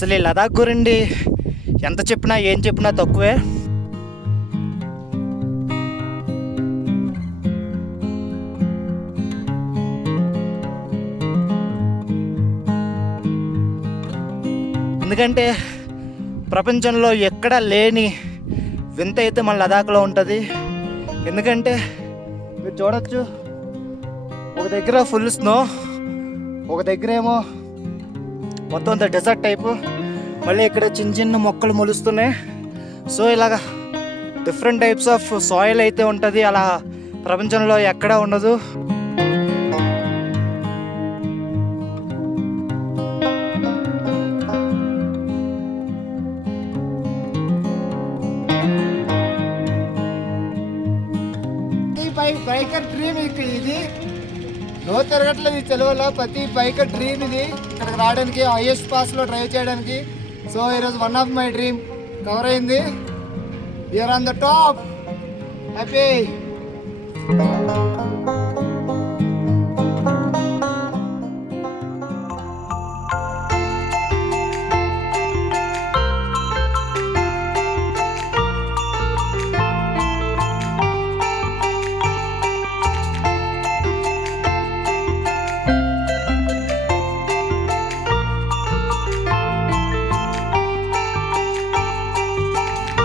అసలు ఈ లదాఖ్ గురించి ఎంత చెప్పినా ఏం చెప్పినా తక్కువే. ఎందుకంటే ప్రపంచంలో ఎక్కడా లేని వింత అయితే మన లదాఖ్లో ఉంటుంది. ఎందుకంటే మీరు చూడొచ్చు, ఒక దగ్గర ఫుల్ స్నో, ఒక దగ్గర ఏమో మొత్తం అంత డెజర్ట్ టైపు, మళ్ళీ ఇక్కడ చిన్న చిన్న మొక్కలు మొలుస్తున్నాయి. సో ఇలాగా డిఫరెంట్ టైప్స్ ఆఫ్ సాయిల్ అయితే ఉంటుంది, అలా ప్రపంచంలో ఎక్కడా ఉండదు. బైకర్ డ్రీమ్ ఇది లో తిరగట్లేదు తెలుగులో, ప్రతి బైకర్ డ్రీమ్ ఇది ఇక్కడికి రావడానికి, హైయెస్ట్ పాస్లో డ్రైవ్ చేయడానికి. సో ఈరోజు one of my dream cover అయింది. You're on the top, happy.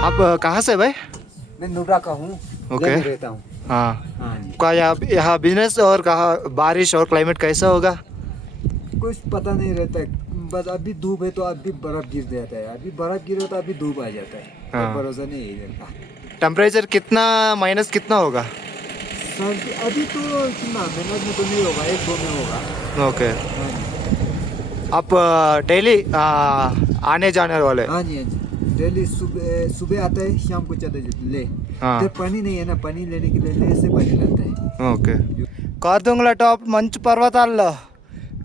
आप कहाँ से भाई? मैं नुब्रा का हूँ, ओके। रहता हूँ। हाँ, हाँ जी। क्या यहाँ बिजनेस और कहाँ बारिश और क्लाइमेट कैसा होगा? कुछ पता नहीं रहता है, बस अभी धूप है तो अभी बर्फ गिर जाता है, अभी बर्फ गिरे तो अभी धूप आ जाता है। हाँ। भरोसा नहीं है इधर का। टेम्परेचर कितना माइनस कितना होगा? सर्दी अभी तो कितना मेहनत में तो नहीं होगा, 1-2 में होगा। ओके। हाँ जी, आप डेली आने जाने वाले? हाँ जी, हाँ जी। डेली सुबह आता है, शाम को चले जाते ले। हाँ। इधर पानी नहीं है ना, पानी लेने के लिए ले से पानी लाता है। ఓకే. కార్దుంగ్లా టాప్ మంచు పర్వతాల్లో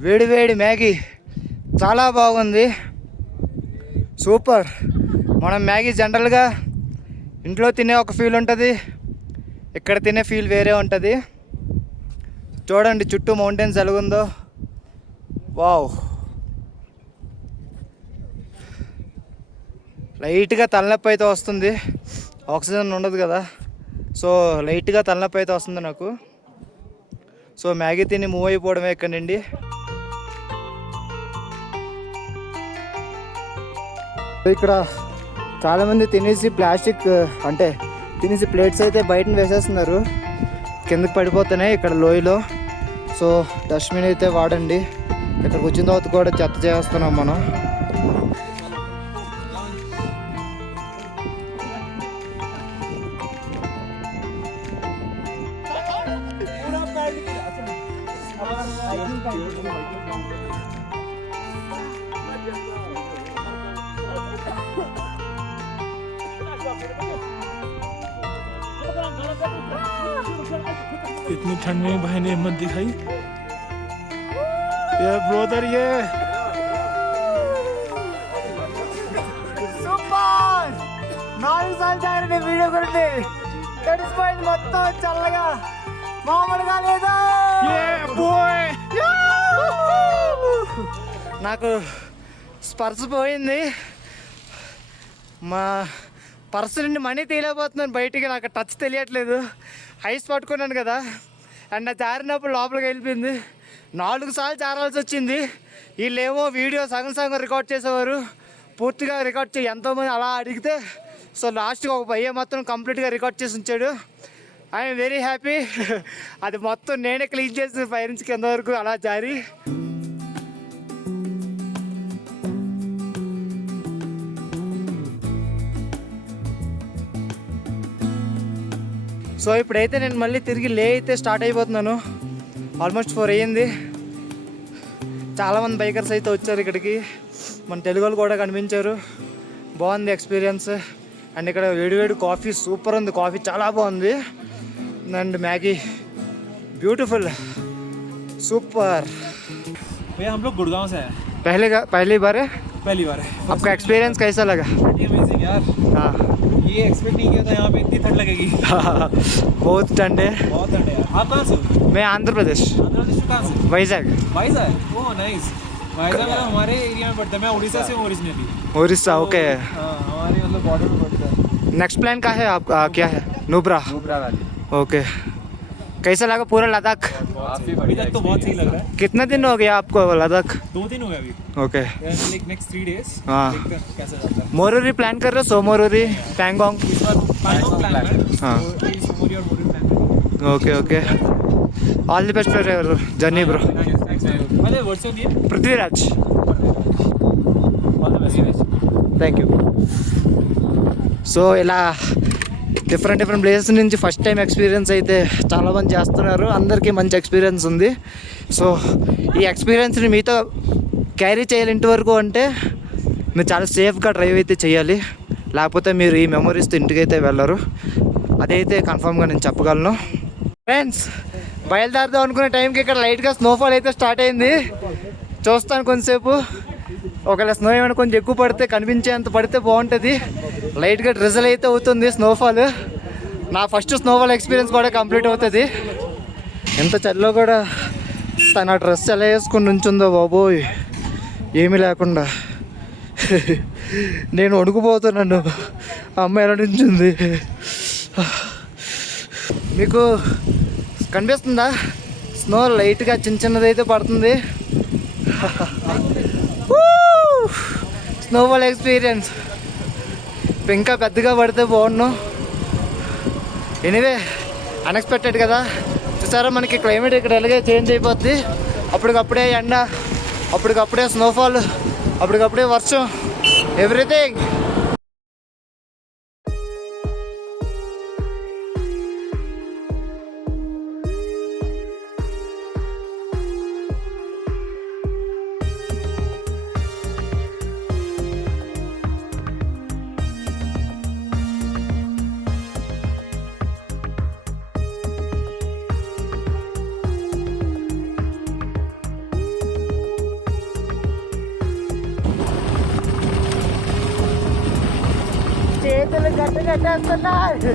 వేడి వేడి మ్యాగీ చాలా బాగుంది, సూపర్. మనం మ్యాగీ జనరల్గా ఇంట్లో తినే ఒక ఫీల్ ఉంటుంది, ఇక్కడ తినే ఫీల్ వేరే ఉంటుంది. చూడండి చుట్టూ మౌంటైన్స్ ఎలాగుందో, వావ్. లైట్గా తలనొప్పి అయితే వస్తుంది, ఆక్సిజన్ ఉండదు కదా, సో లైట్గా తలనొప్పి అయితే వస్తుంది నాకు. సో మ్యాగీ తిని మూవ్ అయిపోవడమే ఇక్కడ నుండి. ఇక్కడ చాలామంది తినేసి ప్లాస్టిక్ అంటే తినేసి ప్లేట్స్ అయితే బయటను వేసేస్తున్నారు, కిందకి పడిపోతున్నాయి ఇక్కడ లోయలో. సో డస్ట్బిన్ అయితే వాడండి. ఇక్కడికి వచ్చిన తర్వాత కూడా చెత్త చేస్తున్నాం మనం. इतनी ठंड में भाई ने हिम्मत दिखाई। ये ब्रोदर ये సూపర్. 4 సార్లు జారిన వీడియో గురించి తడిసిపోయింది మొత్తం చల్లగా, మామూలుగా లేదా. నాకు స్పర్శ పోయింది, మా పర్సు నుండి మనీ తీయలేకపోతున్నాను బయటికి, నాకు టచ్ తెలియట్లేదు. ఐస్ పట్టుకున్నాను కదా, అండ్ నా జారినప్పుడు లోపలికి వెళ్ళిపోయింది. 4 సార్లు జారాల్సి వచ్చింది. వీళ్ళేమో వీడియో సగం సగం రికార్డ్ చేసేవారు, పూర్తిగా రికార్డ్ ఎంతోమంది అలా అడిగితే, సో లాస్ట్గా ఒక భయ్య మొత్తం కంప్లీట్గా రికార్డ్ చేసి ఉంచాడు. I'm very happy. అది మొత్తం నేనే క్లీన్ చేసి పైనుంచి కింద వరకు అలా జారి. సో ఇప్పుడైతే నేను మళ్ళీ తిరిగి లే అయితే స్టార్ట్ అయిపోతున్నాను. ఆల్మోస్ట్ 4 అయ్యింది. చాలామంది బైకర్స్ అయితే వచ్చారు ఇక్కడికి, మన తెలుగు వాళ్ళు కూడా కనిపించారు. బాగుంది ఎక్స్పీరియన్స్. అండ్ ఇక్కడ వేడివేడి కాఫీ సూపర్ ఉంది, కాఫీ చాలా బాగుంది. And Maggi beautiful super. भैया हम लोग गुड़गांव से हैं। पहली बार है? पहली बार है। आपका एक्सपीरियंस कैसा लगा? अमेजिंग यार। हाँ, ये एक्सपेक्ट नहीं किया था यहाँ पे इतनी ठंड लगेगी। बहुत ठंड है। बहुत ठंड है यार। आप कहाँ से हो? मैं आंध्र प्रदेश। आंध्र प्रदेश कहाँ से? वाइजैग। वाइजैग। Oh nice. वाइजैक हमारे एरिया में पड़ता है, मैं उड़ीसा से हूँ ओरिजिनली। उड़ीसा, ओके। हमारे मतलब बॉर्डर में पड़ता है। नेक्स्ट प्लान का है आपका, क्या है? नुब्रा, नुब्रा वाली। ओके। कैसा लगा पूरा लद्दाख? अभी तक तो बहुत सही लग रहा है। कितना दिन हो गया आपको लद्दाख? 2 दिन हो गए अभी। ओके। लाइक नेक्स्ट 3 डेज हाँ। देखते हैं कैसा जाता है। मोरोरी प्लान कर रहे हो? सो मोरोरी, पैंगोंग? इस बार पैंगोंग प्लान है। हाँ। सोमोरी और मोरी प्लान है। Okay okay. All the best for your journey bro. अरे what's your name? Prithviraj. All the best. Thank you. So ఇలా డిఫరెంట్ ప్లేసెస్ నుంచి ఫస్ట్ టైం ఎక్స్పీరియన్స్ అయితే చాలామంది చేస్తున్నారు. అందరికీ మంచి ఎక్స్పీరియన్స్ ఉంది. సో ఈ ఎక్స్పీరియన్స్ని మీతో క్యారీ చేయాలి ఇంటి వరకు అంటే మీరు చాలా సేఫ్గా డ్రైవ్ అయితే చేయాలి. లేకపోతే మీరు ఈ మెమరీస్తో ఇంటికైతే వెళ్ళరు. అదైతే కన్ఫామ్గా నేను చెప్పగలను. ఫ్రెండ్స్, బయలుదేరదాం అనుకునే టైంకి ఇక్కడ లైట్గా స్నోఫాల్ అయితే స్టార్ట్ అయింది. చూస్తాను కొంతసేపు. ఒకవేళ స్నో ఏమైనా కొంచెం ఎక్కువ పడితే, కనిపించేంత పడితే బాగుంటుంది. లైట్గా డ్రిజల్ అయితే అవుతుంది స్నోఫాల్. నా ఫస్ట్ స్నోఫాల్ ఎక్స్పీరియన్స్ కూడా కంప్లీట్ అవుతుంది. ఎంత చలిలో కూడా తన డ్రెస్ ఎలా వేసుకుని నుంచుందో బాబోయ్, ఏమీ లేకుండా. నేను వణుకుపోతున్నాను. అమ్మాయి ఎలా నుంచుంది. మీకు కనిపిస్తుందా? స్నో లైట్గా చిన్నది అయితే పడుతుంది. స్నోఫాల్ ఎక్స్పీరియన్స్ ఇంకా పెద్దగా పడితే బాగుండు. ఎనీవే, అన్ఎక్స్పెక్టెడ్ కదా. చూసారా, మనకి క్లైమేట్ ఇక్కడ ఎలాగే చేంజ్ అయిపోద్ది. అప్పటికప్పుడే ఎండ, అప్పటికప్పుడే స్నోఫాల్, అప్పటికప్పుడే వర్షం, ఎవ్రీథింగ్. చేతులు కట్టేస్తున్నాయి.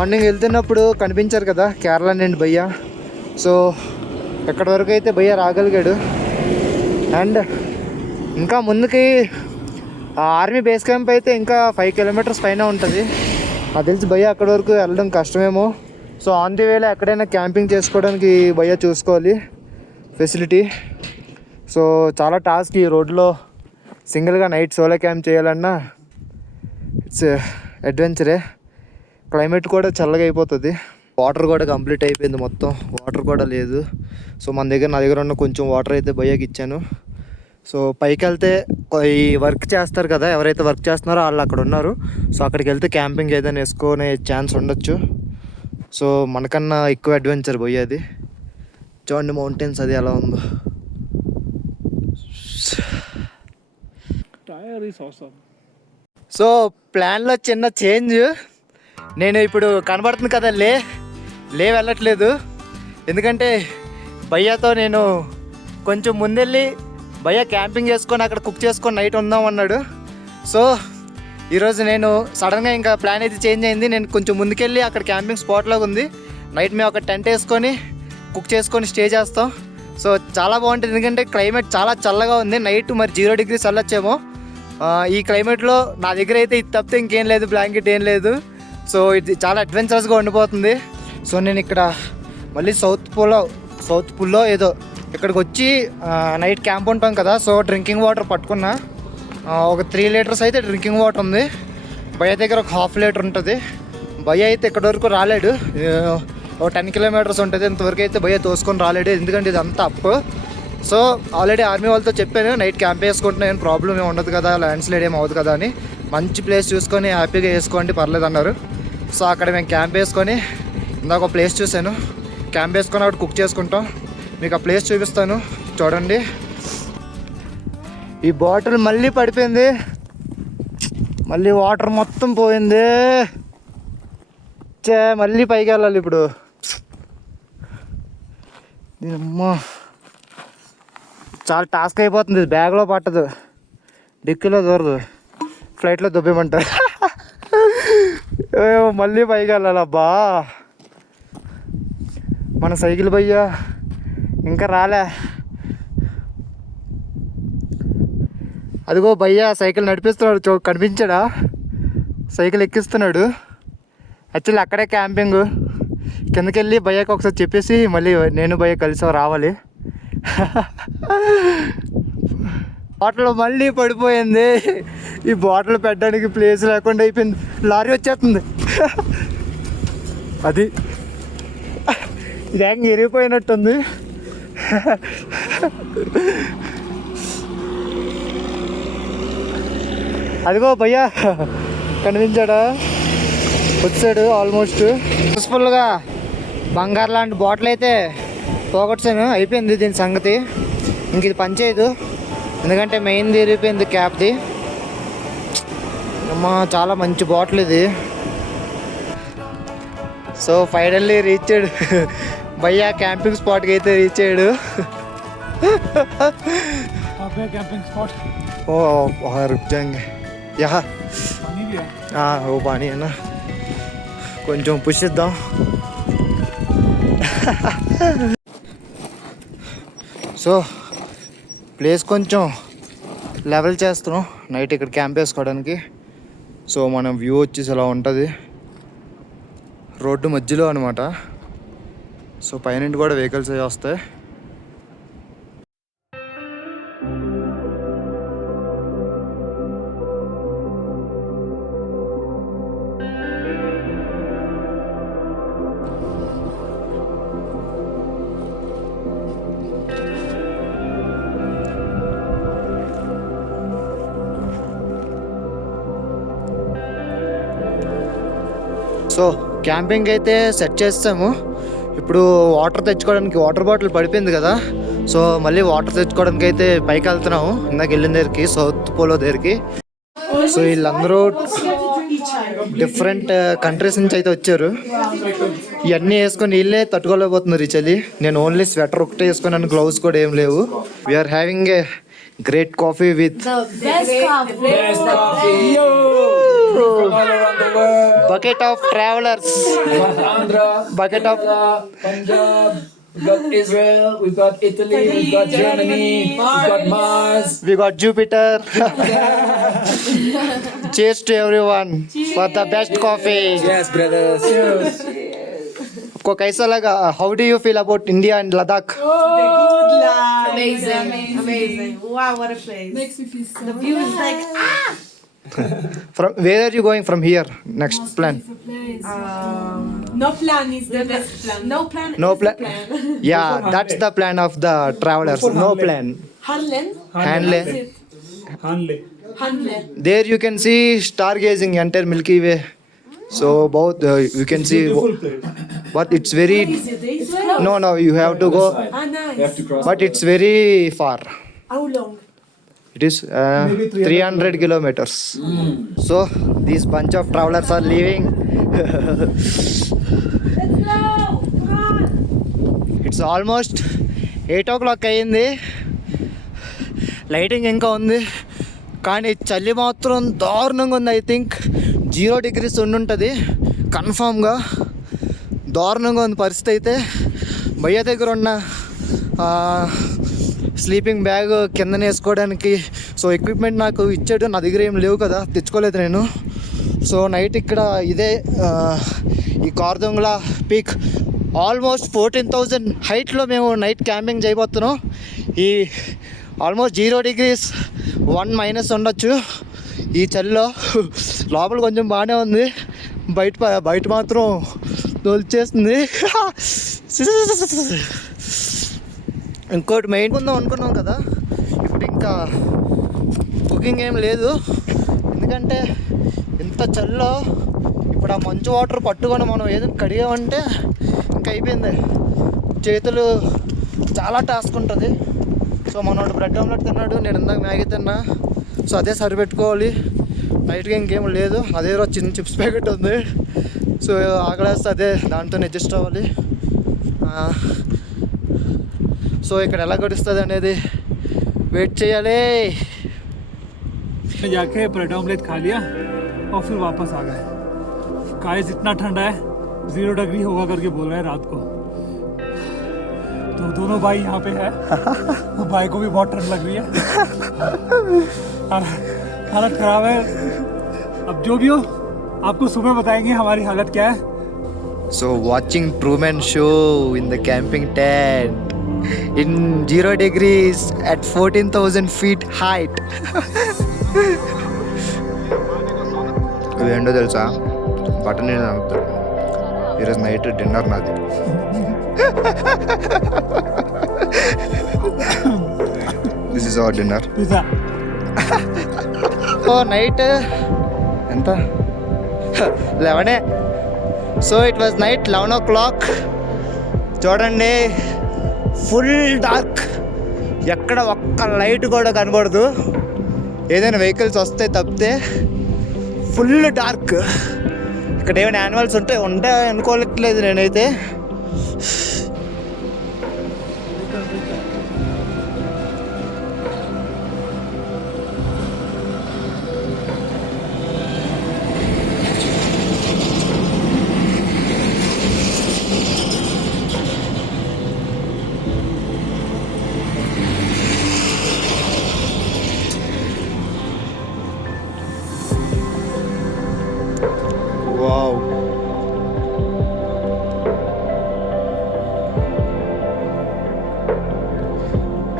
మార్నింగ్ వెళ్తున్నప్పుడు కనిపించారు కదా కేరళ నుండి భయ్య. సో ఎక్కడి వరకు అయితే భయ్య రాగలిగాడు. అండ్ ఇంకా ముందుకి ఆర్మీ బేస్ క్యాంప్ అయితే ఇంకా 5 కిలోమీటర్స్ పైన ఉంటుంది. నాకు తెలిసి భయ్య అక్కడి వరకు వెళ్ళడం కష్టమేమో. సో ఆన్ ది వేలో ఎక్కడైనా క్యాంపింగ్ చేసుకోవడానికి భయ్య చూసుకోవాలి ఫెసిలిటీ. సో చాలా టాస్క్ ఈ రోడ్లో సింగిల్గా నైట్ సోలో క్యాంప్ చేయాలన్నా ఇట్స్ అడ్వెంచరే. క్లైమేట్ కూడా చల్లగా అయిపోతుంది. వాటర్ కూడా కంప్లీట్ అయిపోయింది, మొత్తం వాటర్ కూడా లేదు. సో నా దగ్గర ఉన్న కొంచెం వాటర్ అయితే భయ్యకి ఇచ్చాను. సో పైకి వెళ్తే ఈ వర్క్ చేస్తారు కదా, ఎవరైతే వర్క్ చేస్తున్నారో వాళ్ళు అక్కడ ఉన్నారు. సో అక్కడికి వెళ్తే క్యాంపింగ్ ఏదైనా వేసుకునే ఛాన్స్ ఉండొచ్చు. సో మనకన్నా ఎక్కువ అడ్వెంచర్ భయ్యది. చూడండి మౌంటైన్స్ అది ఎలా ఉందో. సో ప్లాన్లో చిన్న చేంజ్. నేను ఇప్పుడు కనబడుతుంది కదా లే వెళ్ళట్లేదు. ఎందుకంటే భయ్యాతో నేను కొంచెం ముందెళ్ళి భయ్య క్యాంపింగ్ చేసుకొని అక్కడ కుక్ చేసుకొని నైట్ ఉందాం అన్నాడు. సో ఈరోజు నేను సడన్గా ఇంకా ప్లాన్ అయితే చేంజ్ అయింది. నేను కొంచెం ముందుకెళ్ళి అక్కడ క్యాంపింగ్ స్పాట్ లాగా ఉంది. నైట్ మేము ఒక టెంట్ వేసుకొని కుక్ చేసుకొని స్టే చేస్తాం. సో చాలా బాగుంటుంది. ఎందుకంటే క్లైమేట్ చాలా చల్లగా ఉంది. నైట్ మరి 0 degrees వెళ్ళొచ్చేమో. ఈ క్లైమేట్లో నా దగ్గర అయితే ఇది తప్పితే ఇంకేం లేదు, బ్లాంకెట్ ఏం లేదు. సో ఇది చాలా అడ్వెంచరస్గా ఉండిపోతుంది. సో నేను ఇక్కడ మళ్ళీ సౌత్ పుల్లో ఏదో ఇక్కడికి వచ్చి నైట్ క్యాంప్ ఉంటాం కదా. సో డ్రింకింగ్ వాటర్ పట్టుకున్నా. ఒక 3 liters అయితే డ్రింకింగ్ వాటర్ ఉంది. భయ్య దగ్గర ఒక 1/2 liter ఉంటుంది. భయ్య అయితే ఇక్కడి వరకు రాలేడు. ఓ 10 కిలోమీటర్స్ ఉంటుంది. ఇంతవరకు అయితే భయ్య తోసుకొని రాలేడు, ఎందుకంటే ఇది అంతా అప్. సో ఆల్రెడీ ఆర్మీ వాళ్ళతో చెప్పాను నైట్ క్యాంప్ వేసుకుంటున్నా, ఏం ప్రాబ్లం ఏమి ఉండదు కదా, ల్యాండ్ స్లైడ్ ఏమి అవ్వదు కదా అని. మంచి ప్లేస్ చూసుకొని హ్యాపీగా వేసుకోండి పర్లేదు అన్నారు. సో అక్కడ మేము క్యాంప్ వేసుకొని ఇందాక ఒక ప్లేస్ చూశాను, క్యాంప్ వేసుకొని అక్కడ కుక్ చేసుకుంటాం. మీకు ఆ ప్లేస్ చూపిస్తాను చూడండి. ఈ బాటిల్ మళ్ళీ పడిపోయింది, మళ్ళీ వాటర్ మొత్తం పోయింది. మళ్ళీ పైకి వెళ్ళాలి ఇప్పుడు. దీనమ్మా చాలా టాస్క్ అయిపోతుంది. బ్యాగ్లో పట్టదు, డిక్కీలో దూరదు, ఫ్లైట్లో దుబ్బేమంటారు. మళ్ళీ పైకి వెళ్ళాలబ్బా. మన సైకిల్ భయ్యా ఇంకా రాలే. అదిగో భయ్యా సైకిల్ నడిపిస్తున్నాడు, కనిపించాడా? సైకిల్ ఎక్కిస్తున్నాడు. యాక్చువల్లీ అక్కడే క్యాంపింగ్. కిందకి వెళ్ళి భయ్యాకి ఒకసారి చెప్పేసి మళ్ళీ నేను భయ్య కలిసి రావాలి. బాటిల్ మళ్ళీ పడిపోయింది. ఈ బాటిల్ పెట్టడానికి ప్లేస్ లేకుండా అయిపోయింది. లారీ వచ్చేస్తుంది. అది ఇదేం ఎరిగిపోయినట్టుంది. అదిగో భయ్యా కనిపించాడా? వచ్చాడు ఆల్మోస్ట్. యూస్ఫుల్గా బంగారు లాంటి బాటిల్ అయితే పోగొట్టాను, అయిపోయింది దీని సంగతి. ఇంక ఇది పనిచేయదు, ఎందుకంటే మెయిన్ది విరిగిపోయింది, క్యాప్ది. అమ్మా చాలా మంచి బాటిల్ ఇది. సో ఫైనల్లీ రీచ్ అయ్యాడు భయ్యా, క్యాంపింగ్ స్పాట్కి అయితే రీచ్ అయ్యాడు. कैंपिंग स्पॉट ఓ रुक जाएंगे यहाँ. पानी भी है. वो पानी है ना, కొంచెం పుష్ ఇద్దాం. సో ప్లేస్ కొంచెం లెవెల్ చేస్తున్నాం నైట్ ఇక్కడ క్యాంప్ వేసుకోవడానికి. సో మన వ్యూ వచ్చేసి ఇలా ఉంటుంది, రోడ్డు మధ్యలో అనమాట. సో పైనుండి కూడా వెహికల్స్ అవి వస్తాయి. సో క్యాంపింగ్ అయితే సెట్ చేస్తాము. ఇప్పుడు వాటర్ తెచ్చుకోవడానికి వాటర్ బాటిల్ పడిపోయింది కదా, సో మళ్ళీ వాటర్ తెచ్చుకోవడానికి అయితే పైకి వెళ్తున్నాము. ఇందాక వెళ్ళిన దగ్గరికి సౌత్ పోలో దగ్గరికి. సో వీళ్ళందరూ డిఫరెంట్ కంట్రీస్ నుంచి అయితే వచ్చారు. ఇవన్నీ వేసుకొని వీళ్ళే తట్టుకోలేకపోతున్నారు ఈ చలి. నేను ఓన్లీ స్వెటర్ ఒకటే వేసుకున్నాను, గ్లౌస్ కూడా ఏం లేవు. We're having a great coffee with Best coffee. Yo. From all around the world. bucket of travelers. We got Andhra, Bucket of Punjab, we got Israel, we got Italy, we got Germany, we got Mars. we got Jupiter. Cheers to everyone for the best coffee. Yes, brothers. Cheers. आपको कैसा लगा? How do you feel about India and Ladakh? Amazing. Wow, what a place. Makes me feel so. The view is like, From where are you going from here? Next plan? no plan is the best plan. No plan. No is plan. the plan. Yeah, that's the plan of the travelers. No plan. Hanlen. Hanle. Hanlen. There you can see stargazing, entire Milky Way. So both you can see, but it's very Is it Israel? no you have to go, Ah, nice. but it's very far. How long? It is 300 kilometers. So these bunch of travelers are leaving. Let's go. Come on. It's almost 8 o'clock అయ్యింది. Lighting ఇంకా ఉంది, కానీ చలి మాత్రం దారుణంగా ఉంది. I think 0 degrees ఉండుంటుంది కన్ఫామ్గా. దారుణంగా ఉంది పరిస్థితి అయితే. భయ్య దగ్గర ఉన్న స్లీపింగ్ బ్యాగ్ కిందనే వేసుకోవడానికి సో ఎక్విప్మెంట్ నాకు ఇచ్చాడు, నా దగ్గర ఏం లేవు కదా, తెచ్చుకోలేదు నేను. సో నైట్ ఇక్కడ ఇదే ఈ కార్దొంగలా పీక్ ఆల్మోస్ట్ 14,000 హైట్లో మేము నైట్ క్యాంపింగ్ చేయబోతున్నాం. ఈ ఆల్మోస్ట్ 0 degrees 1- ఉండొచ్చు ఈ చలిలో. లోపల కొంచెం బాగానే ఉంది, బయట మాత్రం తోల్చేస్తుంది. ఇంకోటి మెయిన్ ఉందాం అనుకున్నాం కదా, ఇప్పుడు ఇంకా కుకింగ్ ఏం లేదు. ఎందుకంటే ఇంత చల్లో ఇప్పుడు ఆ మంచు వాటర్ పట్టుకొని మనం ఏదైనా కడిగామంటే ఇంకా అయిపోయింది. చేతులు చాలా టాస్క్ ఉంటుంది. సో మనోడు బ్రెడ్ ఆమ్లెట్ తిన్నాడు, నేను ఇందాక మ్యాగీ తిన్నా. సో అదే సరిపెట్టుకోవాలి. నైట్గా ఇంకేం లేదు. అదే రోజు చిన్న చిప్స్ ప్యాకెట్ ఉంది. సో ఆకలేస్తే అదే దాంతో అడ్జస్ట్ అవ్వాలి. సో ఇక్కడ ఎలా గడుస్తుంది అనేది వెయిట్ చేయాలి. जाके ब्रेड ऑमलेट खा लिया और फिर वापस आ गए. गाइस इतना ठंडा है, 0 डिग्री होगा करके बोल रहे हैं रात को. तो दोनों भाई यहाँ पे है. वो भाई को भी बहुत ठंड लग रही है. हालत खराब है. अब जो भी हो आपको सुबह बताएंगे हमारी हालत क्या है. So watching Truman Show in the camping tent in 0 degrees at 14,000 feet height. ఇదేంటో తెలుసా, బటన్ నేను అనుకుంటాను. ఈరోజు నైట్ డిన్నర్ నాది. This is our dinner. Pizza. So night ఎంత 11. So it was night 11 o'clock. చూడండి, ఫుల్ డార్క్. ఎక్కడ ఒక్క లైట్ కూడా కనబడదు. ఏదైనా వెహికల్స్ వస్తే తప్పితే ఫుల్ డార్క్. ఇక్కడ ఏమైనా యానిమల్స్ ఉంటాయి అనుకోవట్లేదు నేనైతే. Wow.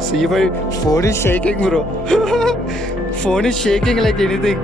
See, my phone is shaking, bro. Phone is shaking like anything.